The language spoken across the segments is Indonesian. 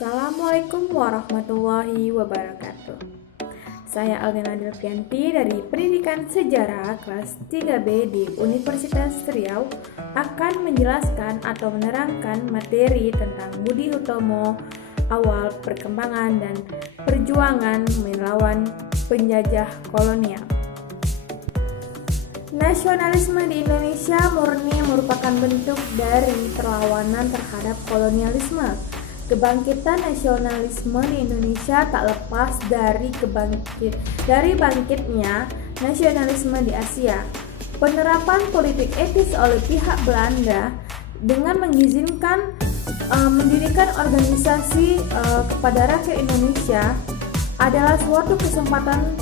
Assalamualaikum warahmatullahi wabarakatuh. Saya Aldina Delvianti dari Pendidikan Sejarah kelas 3B di Universitas Riau akan menjelaskan atau menerangkan materi tentang Budi Utomo, awal perkembangan dan perjuangan melawan penjajah kolonial. Nasionalisme di Indonesia murni merupakan bentuk dari perlawanan terhadap kolonialisme. Kebangkitan nasionalisme di Indonesia tak lepas dari bangkitnya nasionalisme di Asia. Penerapan politik etis oleh pihak Belanda dengan mengizinkan mendirikan organisasi kepada rakyat Indonesia adalah suatu kesempatan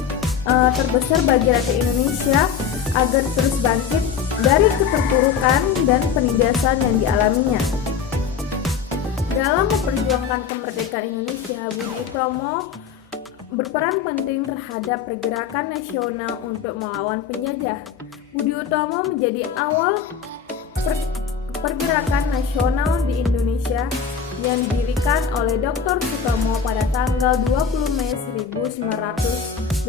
terbesar bagi rakyat Indonesia agar terus bangkit dari keterpurukan dan penindasan yang dialaminya. Dalam memperjuangkan kemerdekaan Indonesia, Budi Utomo berperan penting terhadap pergerakan nasional untuk melawan penjajah. Budi Utomo menjadi awal pergerakan nasional di Indonesia yang didirikan oleh Dr. Sutomo pada tanggal 20 Mei 1908.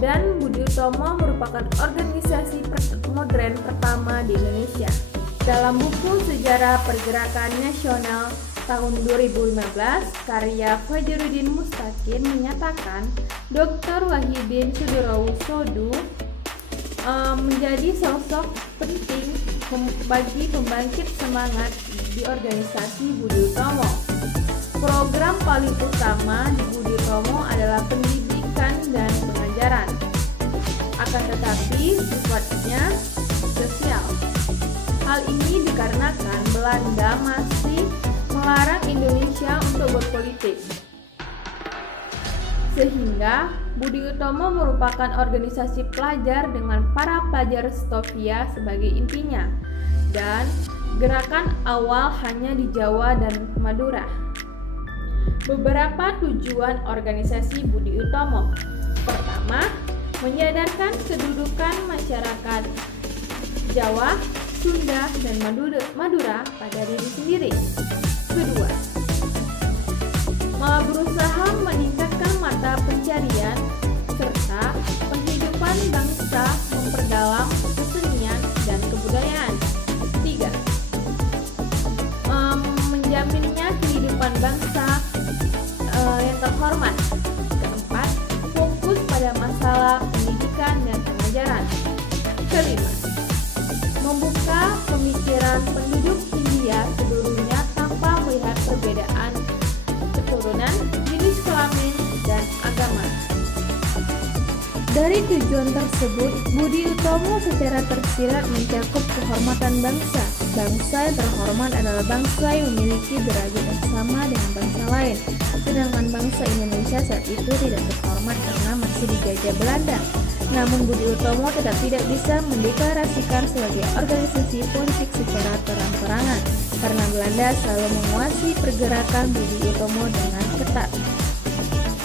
Dan Budi Utomo merupakan organisasi modern pertama di Indonesia. Dalam buku Sejarah Pergerakan Nasional tahun 2015, karya Fajruddin Mustaqim menyatakan Dr. Wahidin Sudirohusodo menjadi sosok penting bagi pembangkit semangat di organisasi Budi Utomo. Program paling utama di Budi Utomo adalah pendidikan dan pengajaran, akan tetapi sifatnya sosial. Hal ini dikarenakan Belanda masih melarang Indonesia untuk berpolitik. Sehingga Budi Utomo merupakan organisasi pelajar dengan para pelajar Stovia sebagai intinya, dan gerakan awal hanya di Jawa dan Madura. Beberapa tujuan organisasi Budi Utomo. Pertama, menyadarkan kedudukan masyarakat Jawa, Sunda, dan Madura pada diri sendiri. Kedua, berusaha meningkatkan mata pencarian serta penghidupan bangsa, memperdalam kesenian dan kebudayaan. Tiga, menjaminnya kehidupan bangsa yang terhormat. Keempat, fokus pada masalah pendidikan dan pengajaran. Kelima, membuka pemikiran penduduk Hindia seluruhnya tanpa melihat perbedaan keturunan, jenis kelamin, dan agama. Dari tujuan tersebut, Budi Utomo secara tersirat mencakup kehormatan bangsa. Bangsa yang terhormat adalah bangsa yang memiliki derajat yang sama dengan bangsa lain, sedangkan bangsa Indonesia saat itu tidak terhormat karena masih dijajah Belanda. Namun Budi Utomo tetap tidak bisa mendeklarasikan sebagai organisasi politik secara terang-terangan karena Belanda selalu menguasai pergerakan Budi Utomo dengan ketat.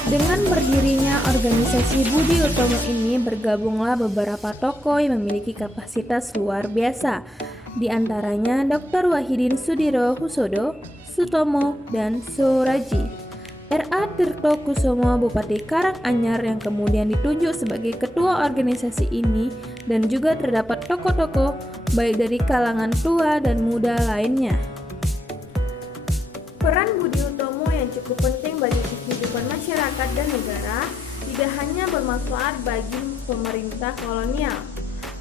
Dengan berdirinya organisasi Budi Utomo ini bergabunglah beberapa tokoh yang memiliki kapasitas luar biasa, di antaranya Dr. Wahidin Sudirohusodo, Sutomo, dan Soeraji. R.A. Tirtokusumo, Bupati Karanganyar yang kemudian ditunjuk sebagai ketua organisasi ini, dan juga terdapat tokoh-tokoh baik dari kalangan tua dan muda lainnya. Peran Budi Utomo yang cukup penting bagi kehidupan masyarakat dan negara tidak hanya bermanfaat bagi pemerintah kolonial.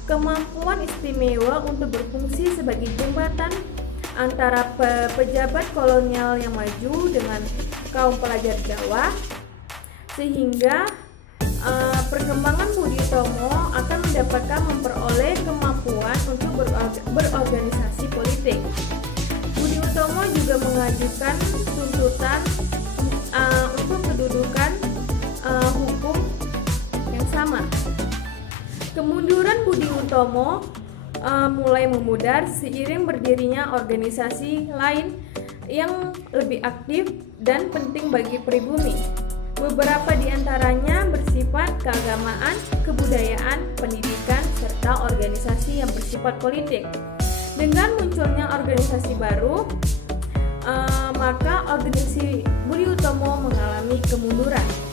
Kemampuan istimewa untuk berfungsi sebagai jembatan antara pejabat kolonial yang maju dengan kaum pelajar Jawa, sehingga perkembangan Budi Utomo akan memperoleh kemampuan untuk berorganisasi politik. Budi Utomo juga mengajukan tuntutan untuk kedudukan hukum yang sama. Kemunduran Budi Utomo mulai memudar seiring berdirinya organisasi lain yang lebih aktif dan penting bagi pribumi. Beberapa di antaranya bersifat keagamaan, kebudayaan, pendidikan, serta organisasi yang bersifat politik. Dengan munculnya organisasi baru, maka organisasi Budi Utomo mengalami kemunduran.